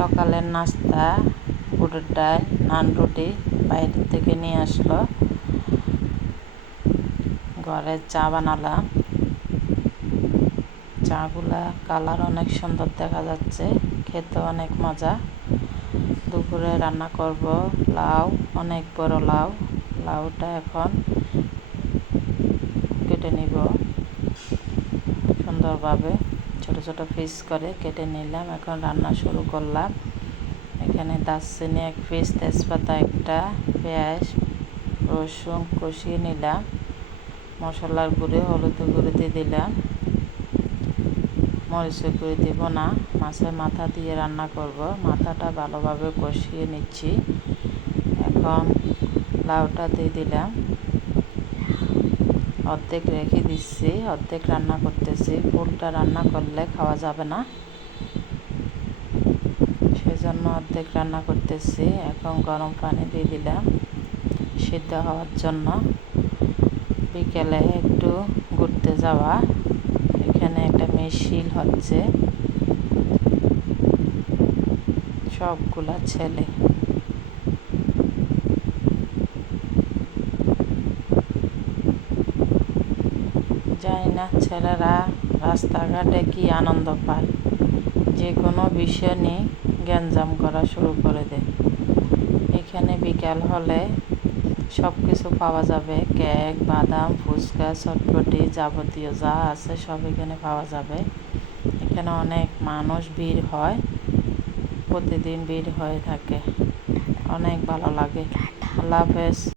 সকালের নাস্তা বুটের ডাল নান রুটি বাইরে থেকে নিয়ে আসলো। ঘরে চা বানালাম। চাগুলা কালার অনেক সুন্দর দেখা যাচ্ছে, খেতে অনেক মজা। দুপুরে রান্না করব লাউ, অনেক বড় লাউ। লাউটা এখন কেটে নিব সুন্দরভাবে, ছোট ছোট পিস করে কেটে নিলাম। এখন রান্না শুরু করলাম। এখানে দারচিনি 1 পিস, তেজপাতা 1টা, পেঁয়াজ রসুন কষিয়ে নিলাম। মশলার গুঁড়ো হলুদের গুঁড়ো দিয়ে দিলাম, মরিচের গুঁড়ো দিব না। মাছের মাথা দিয়ে রান্না করব। মাথাটা ভালোভাবে কষিয়ে নিচ্ছি। এখন লাউটা দিয়ে দিলাম, অর্ধেক রেখে দিচ্ছি, অর্ধেক রান্না করতেছি। ফুলটা রান্না করলে খাওয়া যাবে না, সেজন্য অর্ধেক রান্না করতেছি। এখন গরম পানি দিয়ে দিলাম সিদ্ধ হওয়ার জন্য। বিকেলে একটু ঘুরতে যাওয়া, এখানে একটা মিছিল হচ্ছে, সবগুলা ছেলে। জানি না ছেলেরা রাস্তাঘাটে কি আনন্দ পায়, যে কোনো বিষয় নিয়ে গ্যাঞ্জাম করা শুরু করে দেয়। এখানে বিকেল হলে সব কিছু পাওয়া যাবে, কেক, বাদাম, ফুচকা, চটপটি, যাবতীয় যা আছে সব এখানে পাওয়া যাবে। এখানে অনেক মানুষ ভিড় হয়, প্রতিদিন ভিড় হয়ে থাকে, অনেক ভালো লাগে। আল্লাহ হাফেজ।